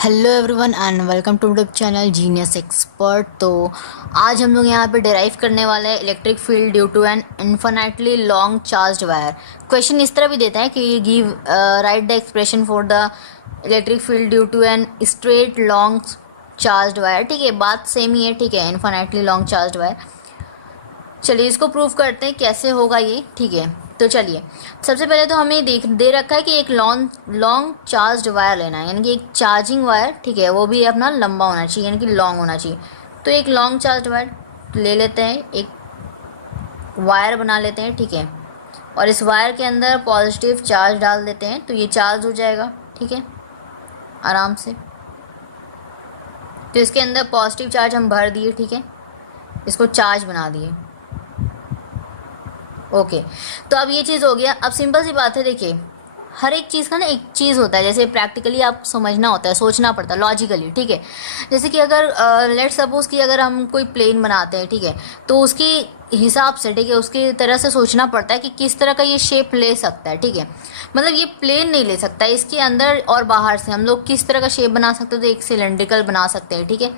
Hello everyone and welcome to YouTube channel genius expert. तो आज हम लोग यहाँ पे डिराइव करने वाले हैं electric field due to an infinitely long charged wire. Question इस तरह भी देता है कि give write the expression for the electric field due to an straight long charged wire. ठीक है, बात सेम ही है। ठीक है, इन्फिनिटली लॉन्ग चार्ज्ड वायर। चलिए इसको प्रूव करते हैं कैसे होगा ये। ठीक है, तो चलिए सबसे पहले तो हमें दे रखा है कि एक लॉन्ग चार्ज्ड वायर लेना है, यानी कि एक चार्जिंग वायर। ठीक है, वो भी अपना लंबा होना चाहिए, यानी कि लॉन्ग होना चाहिए। तो एक लॉन्ग चार्ज्ड वायर ले लेते हैं, एक वायर बना लेते हैं। ठीक है, और इस वायर के अंदर पॉजिटिव चार्ज डाल देते हैं तो ये चार्ज हो जाएगा। ठीक है, आराम से। तो इसके अंदर पॉजिटिव चार्ज हम भर दिए। ठीक है, इसको चार्ज बना दिए। ओके, तो अब ये चीज़ हो गया। अब सिंपल सी बात है, देखिए हर एक चीज़ का ना एक चीज़ होता है, जैसे प्रैक्टिकली आप समझना होता है, सोचना पड़ता है लॉजिकली। ठीक है, जैसे कि अगर लेट सपोज कि अगर हम कोई प्लेन बनाते हैं, ठीक है, तो उसके हिसाब से, ठीक है, उसकी तरह से सोचना पड़ता है कि किस तरह का ये शेप ले सकता है। ठीक है, मतलब ये प्लेन नहीं ले सकता, इसके अंदर और बाहर से हम लोग किस तरह का शेप बना सकते हैं, तो एक सिलेंड्रिकल बना सकते हैं। ठीक है,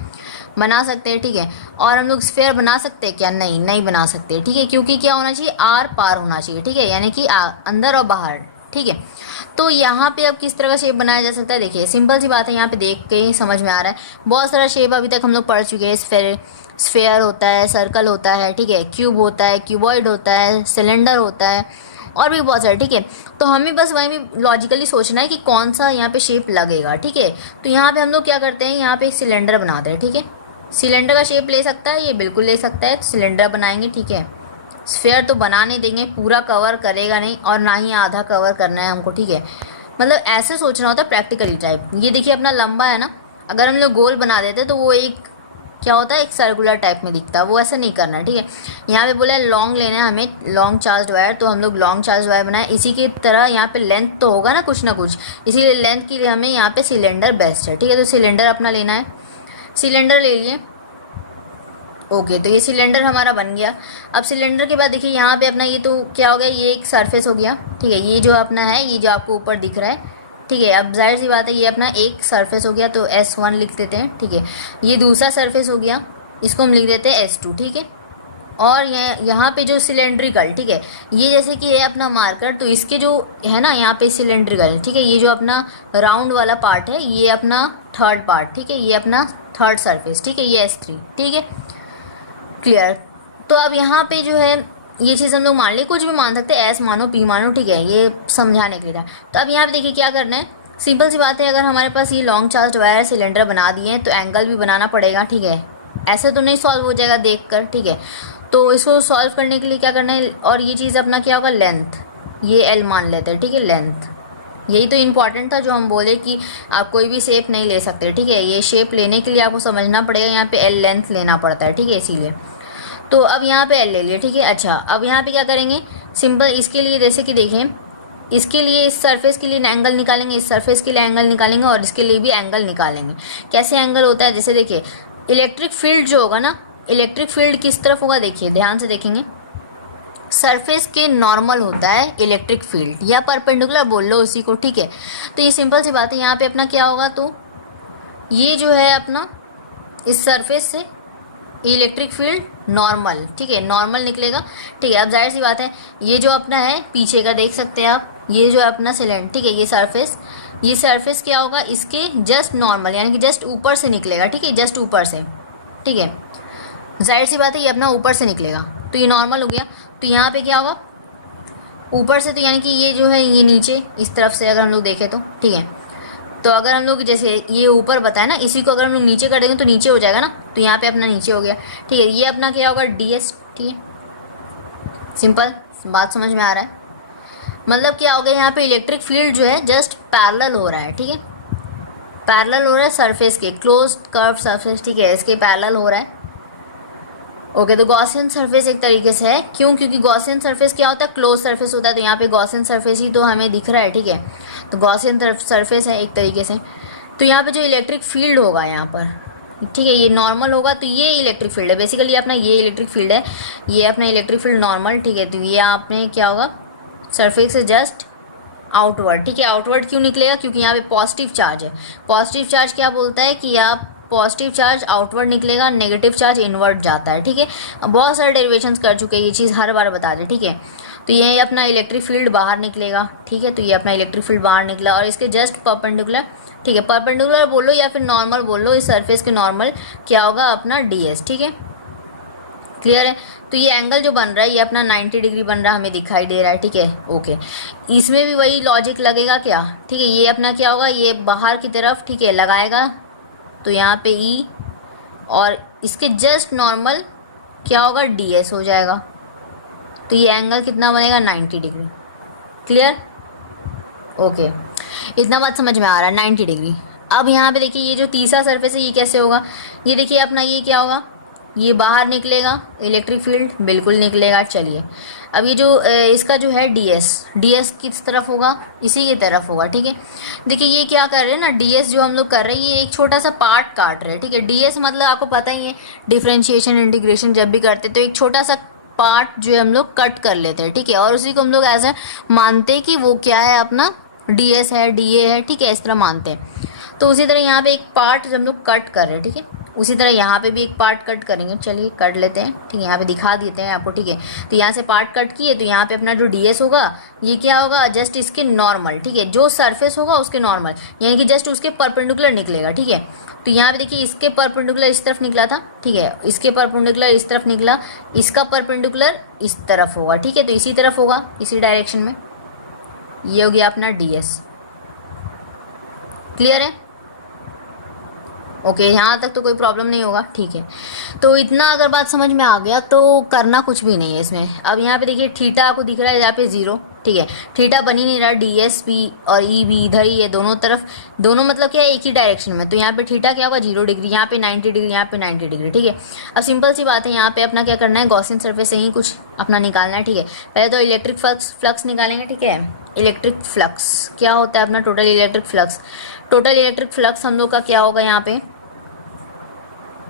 बना सकते हैं। ठीक है, और हम लोग स्फेयर बना सकते हैं क्या? नहीं बना सकते। ठीक है, क्योंकि क्या होना चाहिए, आर पार होना चाहिए। ठीक है, यानी कि अंदर और बाहर। ठीक है, तो यहाँ पे अब किस तरह का शेप बनाया जा सकता है, देखिए सिंपल सी बात है, यहाँ पे देख के ही समझ में आ रहा है। बहुत सारा शेप अभी तक हम लोग पढ़ चुके हैं। स्फेयर होता है, सर्कल होता है, ठीक है, क्यूब होता है, क्यूबॉइड होता है, सिलेंडर होता है, और भी बहुत सारे। ठीक है, तो हमें बस वहीं भी लॉजिकली सोचना है कि कौन सा यहाँ पे शेप लगेगा। ठीक है, तो यहाँ पे हम लोग क्या करते हैं, यहाँ पे एक सिलेंडर बनाते हैं। ठीक है, सिलेंडर का शेप ले सकता है, ये बिल्कुल ले सकता है, सिलेंडर बनाएंगे। ठीक है, स्फेयर तो बना नहीं देंगे, पूरा कवर करेगा नहीं, और ना ही आधा कवर करना है हमको। ठीक है, मतलब ऐसे सोचना होता है प्रैक्टिकली टाइप। ये देखिए अपना लंबा है ना, अगर हम लोग गोल बना देते तो वो एक क्या होता है, एक सर्कुलर टाइप में दिखता है, वो ऐसा नहीं करना है। ठीक है, यहाँ पे बोला है लॉन्ग लेना है हमें, लॉन्ग चार्ज वायर, तो हम लोग लॉन्ग चार्ज वायर बनाए। इसी की तरह यहाँ पे लेंथ तो होगा ना कुछ ना कुछ, इसीलिए लेंथ के लिए हमें यहाँ पे सिलेंडर बेस्ट है। ठीक है, तो सिलेंडर अपना लेना है, सिलेंडर ले लिए। ओके, तो ये सिलेंडर हमारा बन गया। अब सिलेंडर के बाद देखिए यहाँ पे अपना ये तो क्या हो गया, ये एक सरफेस हो गया। ठीक है, ये जो अपना है, ये जो आपको ऊपर दिख रहा है। ठीक है, अब जाहिर सी बात है ये अपना एक सरफेस हो गया, तो S1 लिख देते हैं। ठीक है, ये दूसरा सरफेस हो गया, इसको हम लिख देते हैं S2। ठीक है, और यहाँ पे जो सिलेंड्रिकल, ठीक है, ये जैसे कि है अपना मार्कर, तो इसके जो है ना यहाँ पे सिलेंड्रिकल, ठीक है, ये जो अपना राउंड वाला पार्ट है, ये अपना थर्ड पार्ट। ठीक है, ये अपना थर्ड सरफेस। ठीक है, ये S3। ठीक है, क्लियर। तो अब यहाँ पे जो है ये चीज़ हम लोग मान ली, कुछ भी मान सकते हैं, एस मानो, पी मानो। ठीक है, ये समझाने के लिए। तो अब यहाँ पे देखिए क्या करना है, सिंपल सी बात है, अगर हमारे पास ये लॉन्ग चार्ज वायर सिलेंडर बना दिए हैं तो एंगल भी बनाना पड़ेगा। ठीक है, ऐसे तो नहीं सॉल्व हो जाएगा देख कर। ठीक है, तो इसको सॉल्व करने के लिए क्या करना है, और ये चीज़ अपना क्या होगा, लेंथ, ये एल मान लेते हैं। ठीक है, लेंथ, यही तो इम्पॉर्टेंट था जो हम बोले कि आप कोई भी शेप नहीं ले सकते। ठीक है, ये शेप लेने के लिए आपको समझना पड़ेगा, यहाँ पे एल लेंथ लेना पड़ता है। ठीक है, इसीलिए तो अब यहाँ पे एल ले लिए। ठीक है, अच्छा अब यहाँ पे क्या करेंगे, सिंपल इसके लिए जैसे कि देखें, इसके लिए इस सरफेस के लिए एंगल निकालेंगे, इस सरफेस के लिए एंगल निकालेंगे, और इसके लिए भी एंगल निकालेंगे। कैसे एंगल होता है, जैसे देखिए इलेक्ट्रिक फील्ड जो होगा ना, इलेक्ट्रिक फील्ड किस तरफ होगा, देखिए ध्यान से देखेंगे, सरफेस के नॉर्मल होता है इलेक्ट्रिक फील्ड, या परपेंडिकुलर बोल लो उसी को। ठीक है, तो ये सिंपल सी बात है, यहाँ पे अपना क्या होगा, तो ये जो है अपना इस सरफेस से इलेक्ट्रिक फील्ड नॉर्मल, ठीक है, नॉर्मल निकलेगा। ठीक है, अब जाहिर सी बात है, ये जो अपना है पीछे का देख सकते हैं आप, ये जो है अपना सिलेंडर, ठीक है, ये सरफेस क्या होगा, इसके जस्ट नॉर्मल, यानी कि जस्ट ऊपर से निकलेगा। ठीक है, जस्ट ऊपर से। ठीक है, जाहिर सी बात है ये अपना ऊपर से निकलेगा, तो ये नॉर्मल हो गया। तो यहाँ पे क्या होगा, ऊपर से, तो यानी कि ये जो है ये नीचे इस तरफ से अगर हम लोग देखें तो। ठीक है, तो अगर हम लोग जैसे ये ऊपर बताया ना, इसी को अगर हम लोग नीचे कर देंगे तो नीचे हो जाएगा ना, तो यहाँ पे अपना नीचे हो गया। ठीक है, ये अपना क्या होगा, DS। ठीक है, सिंपल बात समझ में आ रहा है, मतलब क्या हो गया, यहाँ पे इलेक्ट्रिक फील्ड जो है जस्ट पैरेलल हो रहा है। ठीक है, पैरेलल हो रहा है सरफेस के, क्लोज कर्व सरफेस। ठीक है, इसके पैरेलल हो रहा है। ओके, तो गॉसियन सरफेस एक तरीके से है, क्यों, क्योंकि गॉसियन सरफेस क्या होता है, क्लोज सरफेस होता है, तो यहाँ पे गॉसियन सरफेस ही तो हमें दिख रहा है। ठीक है, तो गॉसियन सरफेस है एक तरीके से। तो यहाँ पे जो इलेक्ट्रिक फील्ड होगा यहाँ पर, ठीक है, ये नॉर्मल होगा तो ये इलेक्ट्रिक फील्ड है बेसिकली अपना, ये इलेक्ट्रिक फील्ड है, ये अपना इलेक्ट्रिक फील्ड नॉर्मल, ठीक है। तो ये आपने क्या होगा, सरफेस से जस्ट आउटवर्ड, ठीक है। आउटवर्ड क्यों निकलेगा, क्योंकि यहाँ पे पॉजिटिव चार्ज है। पॉजिटिव चार्ज क्या बोलता है कि आप पॉजिटिव चार्ज आउटवर्ड निकलेगा, नेगेटिव चार्ज इनवर्ड जाता है, ठीक है। बहुत सारे डेरिवेशंस कर चुके हैं, ये चीज़ हर बार बता दें, ठीक है। तो ये अपना इलेक्ट्रिक फील्ड बाहर निकलेगा, ठीक है। तो ये अपना इलेक्ट्रिक फील्ड बाहर निकला और इसके जस्ट परपेंडिकुलर, ठीक है, परपेंडिकुलर बोलो या फिर नॉर्मल बोलो, इस सरफेस के नॉर्मल क्या होगा अपना ds, ठीक है। क्लियर है। तो ये एंगल जो बन रहा है ये अपना 90 डिग्री बन रहा है, हमें दिखाई दे रहा है, ठीक है। ओके, इसमें भी वही लॉजिक लगेगा क्या, ठीक है। ये अपना क्या होगा, ये बाहर की तरफ, ठीक है, लगाएगा तो यहाँ पे E और इसके जस्ट नॉर्मल क्या होगा, ds हो जाएगा। तो ये एंगल कितना बनेगा, 90 डिग्री। क्लियर, ओके, इतना बात समझ में आ रहा है, 90 डिग्री। अब यहाँ पे देखिए ये जो तीसरा सरफेस है ये कैसे होगा, ये देखिए अपना ये क्या होगा, ये बाहर निकलेगा इलेक्ट्रिक फील्ड, बिल्कुल निकलेगा। चलिए अब ये जो इसका जो है ds किस तरफ होगा, इसी की तरफ होगा, ठीक है। देखिए ये क्या कर रहे हैं ना, ds जो हम लोग कर रहे हैं ये एक छोटा सा पार्ट काट रहे हैं, ठीक है। ds मतलब आपको पता ही है, डिफरेंशिएशन इंटीग्रेशन जब भी करते तो एक छोटा सा पार्ट जो है हम लोग कट कर लेते हैं, ठीक है। और उसी को हम लोग ऐसे मानते हैं कि वो क्या है अपना ds है, dA है, ठीक है, इस तरह मानते हैं। तो उसी तरह यहाँ पे एक पार्ट हम लोग कट कर रहे हैं, ठीक है। उसी तरह यहाँ पे भी एक पार्ट कट करेंगे, चलिए कर लेते हैं, ठीक है। यहाँ पे दिखा देते हैं आपको, ठीक है। तो यहाँ से पार्ट कट किए तो यहाँ पे अपना जो ds होगा ये क्या होगा, जस्ट इसके नॉर्मल, ठीक है, जो सरफेस होगा उसके नॉर्मल, यानी कि जस्ट उसके परपेंडिकुलर निकलेगा, ठीक है। तो यहाँ पे देखिए इसके परपेंडिकुलर इस तरफ निकला था, ठीक है, इसके परपेंडिकुलर इस तरफ निकला, इसका परपेंडिकुलर इस तरफ होगा, ठीक है। तो इसी तरफ होगा, इसी डायरेक्शन में, ये हो गया अपना ds। क्लियर है, ओके, यहाँ तक तो कोई प्रॉब्लम नहीं होगा, ठीक है। तो इतना अगर बात समझ में आ गया तो करना कुछ भी नहीं है इसमें। अब यहाँ पे देखिए थीटा आपको दिख रहा है यहाँ पे 0, ठीक है, थीटा बन ही नहीं रहा, ds भी और e भी इधर ही है, दोनों तरफ, दोनों मतलब क्या है, एक ही डायरेक्शन में। तो यहाँ पे थीटा क्या होगा, 0 डिग्री, यहाँ पे 90 डिग्री, यहाँ पे 90 डिग्री, ठीक है। अब सिंपल सी बात है, यहाँ पे अपना क्या करना है, गॉसियन सरफेस से ही कुछ अपना निकालना है, ठीक है। पहले तो इलेक्ट्रिक फ्लक्स निकालेंगे, ठीक है। इलेक्ट्रिक फ्लक्स क्या होता है अपना, total electric flux. Total electric flux हम लोग का क्या होगा, यहाँ पे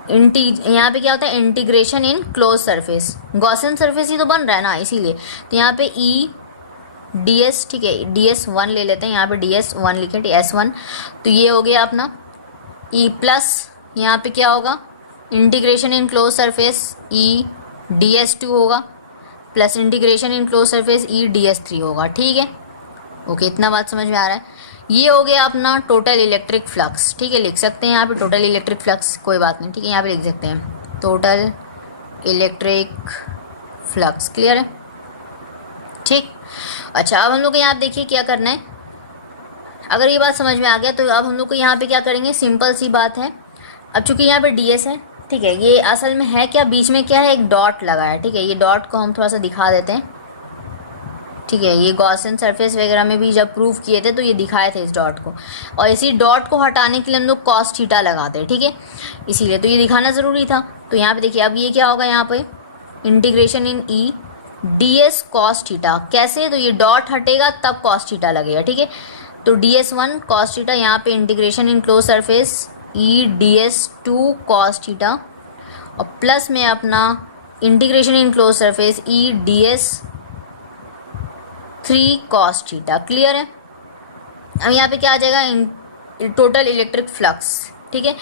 यहाँ पे क्या होता है, integration in close surface, Gaussian surface ही तो बन रहा है ना, इसीलिए। तो यहाँ पे E ds, ठीक है, ds1 ले लेते हैं, यहाँ पे ds1 लिखे, s1। तो ये हो गया अपना E प्लस यहाँ पे क्या होगा, integration in close surface E ds2 होगा, plus integration in close surface E ds3 होगा, ठीक है। ओके, इतना बात समझ में आ रहा है। ये हो गया अपना टोटल इलेक्ट्रिक फ्लक्स, ठीक है, लिख सकते हैं यहाँ पे टोटल इलेक्ट्रिक फ्लक्स, कोई बात नहीं, ठीक है, यहाँ पे लिख सकते हैं टोटल इलेक्ट्रिक फ्लक्स। क्लियर है, ठीक। अच्छा, अब हम लोग को यहाँ पे देखिए क्या करना है, अगर ये बात समझ में आ गया तो अब हम लोग को यहाँ पे क्या करेंगे, सिंपल सी बात है। अब चूंकि यहाँ पे ds है, ठीक है, ये असल में है क्या, बीच में क्या है, एक डॉट लगा है, ठीक है। ये डॉट को हम थोड़ा सा दिखा देते हैं, ठीक है। ये गॉसियन सरफेस वगैरह में भी जब प्रूव किए थे तो ये दिखाए थे इस डॉट को, और इसी डॉट को हटाने के लिए हम लोग कॉस थीटा लगाते हैं, ठीक है, इसीलिए तो ये दिखाना ज़रूरी था। तो यहाँ पे देखिए अब ये क्या होगा, यहाँ पे integration in E ds cos theta, कैसे, तो ये डॉट हटेगा तब कॉस थीटा लगेगा, ठीक है। तो ds1 कॉस थीटा, यहाँ पे integration in close surface E ds2 cos theta, और प्लस में अपना integration in close surface E ds3 cos theta. Clear है। अब यहाँ पे क्या आ जाएगा, टोटल इलेक्ट्रिक फ्लक्स, ठीक है,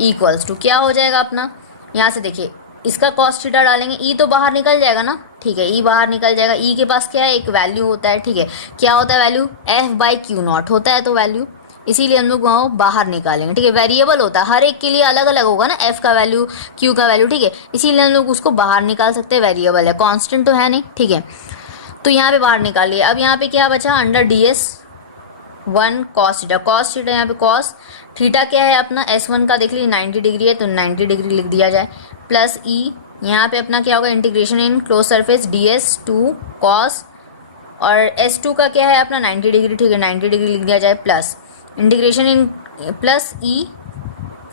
इक्वल्स टू क्या हो जाएगा अपना, यहाँ से देखिए इसका कॉस थीटा डालेंगे, ई तो बाहर निकल जाएगा ना, ठीक है, ई बाहर निकल जाएगा। ई के पास क्या है, एक वैल्यू होता है, ठीक है, क्या होता है वैल्यू, F/Q0 होता है तो वैल्यू, इसीलिए हम लोग वहाँ बाहर निकालेंगे, ठीक है। वेरिएबल होता है, हर एक के लिए अलग अलग होगा ना, F का वैल्यू, Q का वैल्यू, ठीक है, इसीलिए हम लोग उसको बाहर निकाल सकते हैं, वेरिएबल है, कॉन्स्टेंट तो है नहीं, ठीक है। तो यहाँ पे बाहर निकालिए। अब यहाँ पे क्या बचा, under ds1 cos theta, cos theta यहाँ पे कॉस थीटा क्या है अपना, S1 का देख लीजिए 90 डिग्री है तो 90 डिग्री लिख दिया जाए, प्लस E यहाँ पे अपना क्या होगा, integration in close surface ds2 cos, और S2 का क्या है अपना 90 डिग्री, ठीक है, 90 डिग्री लिख दिया जाए, plus integration in plus E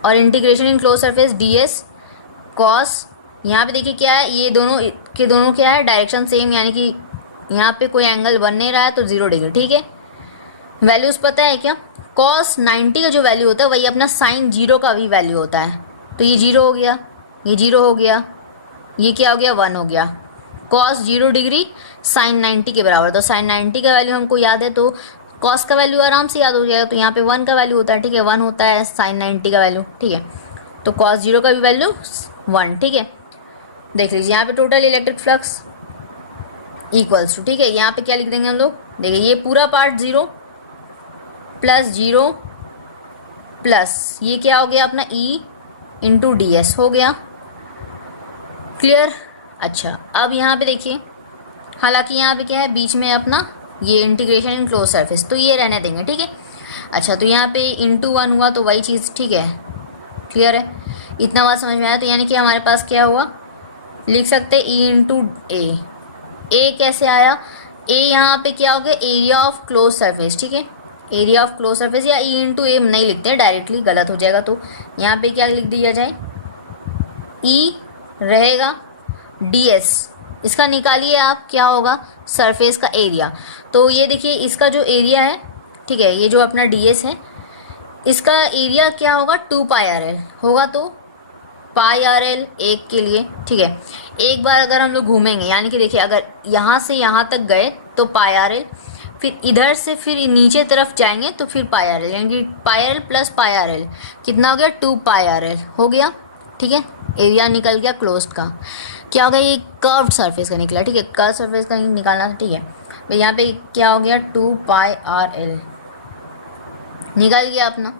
और integration in close surface ds cos, यहाँ पे देखिए क्या है, ये दोनों के दोनों क्या है, डायरेक्शन सेम, यानी कि यहाँ पे कोई एंगल बन नहीं रहा है तो 0 डिग्री, ठीक है। वैल्यूज पता है क्या, cos 90 का जो वैल्यू होता है वही अपना sin 0 का भी वैल्यू होता है, तो ये 0 हो गया, ये 0 हो गया, ये क्या हो गया 1 हो गया। कॉस 0 डिग्री साइन 90 के बराबर, तो साइन 90 का वैल्यू हमको याद है तो कॉस का वैल्यू आराम से याद हो जाएगा। तो यहाँ पे 1 का वैल्यू होता है, ठीक है, 1 होता है साइन 90 का वैल्यू, ठीक है। तो कॉस 0 का भी वैल्यू 1, ठीक है। देख लीजिए यहाँ पे total electric flux equals to, ठीक है, यहाँ पे क्या लिख देंगे हम लोग, देखिए ये पूरा पार्ट 0 प्लस 0 प्लस ये क्या हो गया अपना E इंटू डी एस हो गया। क्लियर। अच्छा अब यहाँ पे देखिए, हालांकि यहाँ पे क्या है बीच में अपना ये इंटीग्रेशन इन क्लोज सरफेस, तो ये रहने देंगे, ठीक है। अच्छा तो यहाँ पे इंटू 1 हुआ तो वही चीज़, ठीक है। क्लियर है, इतना बात समझ में आया। तो यानी कि हमारे पास क्या हुआ, लिख सकते हैं E इंटू ए कैसे आया, ए यहाँ पे क्या हो गया एरिया ऑफ क्लोज सरफेस, ठीक है, एरिया ऑफ क्लोज सरफेस, या E इंटू ए नहीं लिखते हैं डायरेक्टली, गलत हो जाएगा। तो यहाँ पे क्या लिख दिया जाए, E रहेगा ds, इसका निकालिए आप, क्या होगा सरफेस का एरिया। तो ये देखिए इसका जो एरिया है, ठीक है, ये जो अपना ds है, इसका एरिया क्या होगा 2 पाई आर एल होगा, तो पाई आर एल एक के लिए, ठीक है। एक बार अगर हम लोग घूमेंगे, यानी कि देखिए अगर यहाँ से यहाँ तक गए तो पाई आर एल, फिर इधर से फिर नीचे तरफ जाएंगे तो फिर पाई आर एल, यानी कि pi R L plus pi R L कितना हो गया 2 पाई आर एल हो गया, ठीक है। एरिया निकल गया क्लोज्ड का, क्या हो गया ये कर्व्ड सरफेस का निकला, ठीक है, कर्व सरफेस का निकालना था, ठीक है। भाई यहाँ पे क्या हो गया 2 पाई आर एल निकल गया अपना।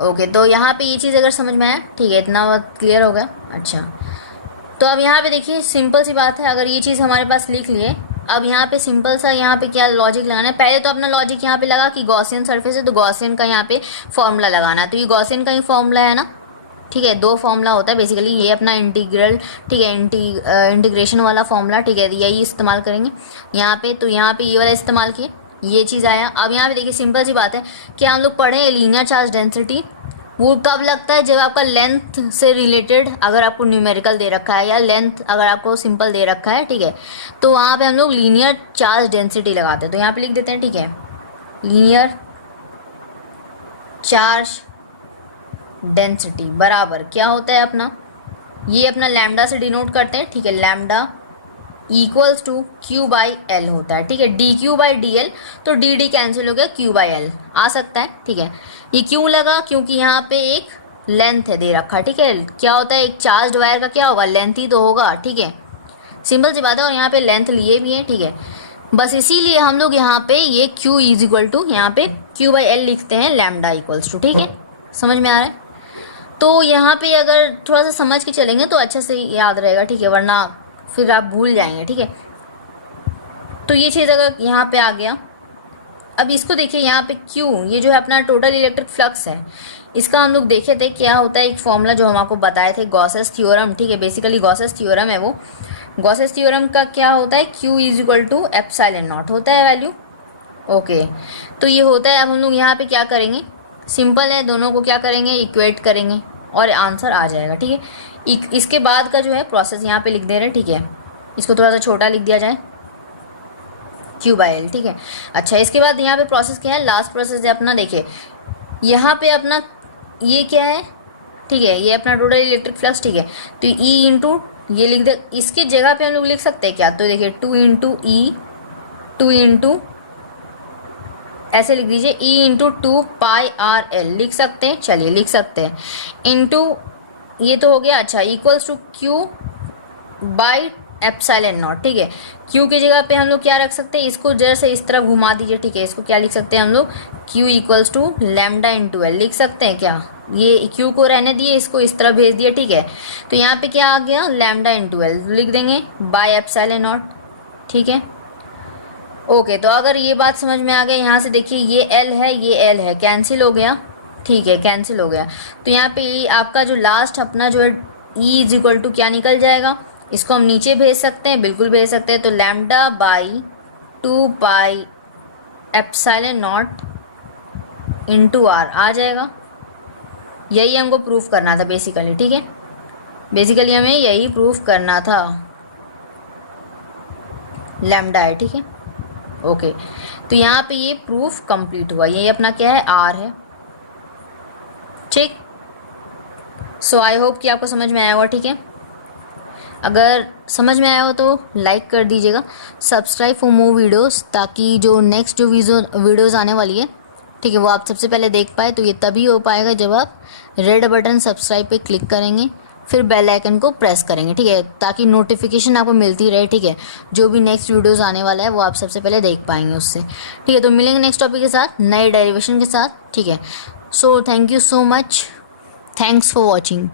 ओके तो यहाँ पे ये चीज़ अगर समझ में आया, ठीक है, इतना बात क्लियर हो गया। अच्छा तो अब यहाँ पे देखिए सिंपल सी बात है, अगर ये चीज़ हमारे पास लिख लिए, अब यहाँ पे सिंपल सा यहाँ पे क्या लॉजिक लगाना है, पहले तो अपना लॉजिक यहाँ पे लगा कि गॉसियन सरफेस है तो गॉसियन का यहाँ पे फॉर्मूला लगाना है। तो ये गॉसियन का ही फॉर्मूला है ना, ठीक है, 2 फॉर्मूला होता है बेसिकली, ये अपना इंटीग्रल, ठीक है, इंटीग्रेशन वाला फॉर्मूला, ठीक है, यही इस्तेमाल करेंगे यहाँ पे। तो यहाँ पे ये वाला इस्तेमाल किए, ये चीज़ आया। अब यहाँ पे देखिए सिंपल सी बात है कि हम लोग पढ़े लीनियर चार्ज डेंसिटी, वो कब लगता है जब आपका लेंथ से रिलेटेड अगर आपको न्यूमेरिकल दे रखा है या लेंथ अगर आपको सिंपल दे रखा है, ठीक है, तो वहाँ पे हम लोग लीनियर चार्ज डेंसिटी लगाते हैं। तो यहाँ पे लिख देते हैं, ठीक है, लीनियर चार्ज डेंसिटी बराबर क्या होता है अपना, ये अपना लैम्डा से डिनोट करते हैं, ठीक है, lambda equals to Q by L होता है, ठीक है, D Q by D L, तो डी डी कैंसिल हो गया, क्यू बाई एल आ सकता है, ठीक है। ये क्यों लगा, क्योंकि यहाँ पे एक लेंथ है दे रखा, ठीक है, क्या होता है एक चार्ज वायर का क्या होगा लेंथ ही तो होगा, ठीक है, सिंपल सी बात है। और यहाँ पे लेंथ लिए भी है, ठीक है, बस इसीलिए हम लोग यहाँ पे ये क्यू इज इक्वल टू यहाँ पे क्यू बाई एल लिखते हैं, लैम्डा इक्वल्स टू, ठीक है, समझ में आ रहा है। तो यहाँ पे अगर थोड़ा सा समझ के चलेंगे तो अच्छा से याद रहेगा, ठीक है, वरना फिर आप भूल जाएंगे, ठीक है। तो ये चीज़ अगर यहाँ पे आ गया, अब इसको देखिए यहाँ पे Q, ये जो है अपना टोटल इलेक्ट्रिक फ्लक्स है, इसका हम लोग देखे थे क्या होता है, एक फॉर्मूला जो हम आपको बताए थे गॉसेस थ्योरम, ठीक है, बेसिकली गॉसेस थ्योरम है वो। गॉसेस थ्योरम का क्या होता है, Q is equal to epsilon naught होता है वैल्यू। ओके तो ये होता है, अब हम लोग यहाँ पे क्या करेंगे, सिंपल है, दोनों को क्या करेंगे इक्वेट करेंगे और आंसर आ जाएगा, ठीक है। इसके बाद का जो है प्रोसेस यहाँ पे लिख दे रहे हैं, ठीक है, इसको थोड़ा सा छोटा लिख दिया जाए क्यू बाई एल, ठीक है। अच्छा इसके बाद यहाँ पे प्रोसेस क्या है, लास्ट प्रोसेस है अपना, देखिए यहाँ पे अपना ये क्या है, ठीक है, ये अपना टोटल इलेक्ट्रिक फ्लक्स, ठीक है, तो E इंटू ये लिख दे, इसकी जगह पे हम लोग लिख सकते हैं क्या, तो देखिए 2 इंटू ई, 2 इंटू ऐसे लिख दीजिए E इंटू 2 पाई आर एल लिख सकते हैं, चलिए लिख सकते हैं, इंटू ये तो हो गया। अच्छा equals to Q by epsilon naught, ठीक है, क्यू की जगह पे हम लोग क्या रख सकते हैं, इसको जरा से इस तरफ घुमा दीजिए, ठीक है, इसको क्या लिख सकते हैं हम लोग Q equals to lambda into L लिख सकते हैं क्या, ये क्यू को रहने दिए, इसको इस तरफ भेज दिए, ठीक है। तो यहाँ पे क्या आ गया लैम्डा इंटू एल लिख देंगे बाय एप्सिलॉन नॉट, ठीक है। ओके तो अगर ये बात समझ में आ गया, यहाँ से देखिए ये एल है ये एल है, कैंसिल हो गया, ठीक है, कैंसिल हो गया। तो यहाँ पे आपका जो लास्ट अपना जो है E इज इक्वल टू क्या निकल जाएगा, इसको हम नीचे भेज सकते हैं, बिल्कुल भेज सकते हैं, तो lambda by 2 pi epsilon naught into R आ जाएगा। यही हमको प्रूफ करना था बेसिकली, ठीक है, बेसिकली हमें यही प्रूफ करना था, लैम्डा है, ठीक है। ओके तो यहाँ पे ये प्रूफ कंप्लीट हुआ, ये अपना क्या है आर है, ठीक। सो आई होप कि आपको समझ में आया होगा, ठीक है। अगर समझ में आया हो तो लाइक कर दीजिएगा, सब्सक्राइब फॉर मोर वीडियोस, ताकि जो नेक्स्ट जो वीडियोस आने वाली है, ठीक है, वो आप सबसे पहले देख पाए। तो ये तभी हो पाएगा जब आप रेड बटन सब्सक्राइब पे क्लिक करेंगे, फिर बेल आइकन को प्रेस करेंगे, ठीक है, ताकि नोटिफिकेशन आपको मिलती रहे, ठीक है। जो भी नेक्स्ट वीडियोस आने वाला है वो आप सबसे पहले देख पाएंगे उससे, ठीक है। तो मिलेंगे नेक्स्ट टॉपिक के साथ, नए डेरिवेशन के साथ, ठीक है। So thank you so much, thanks for watching.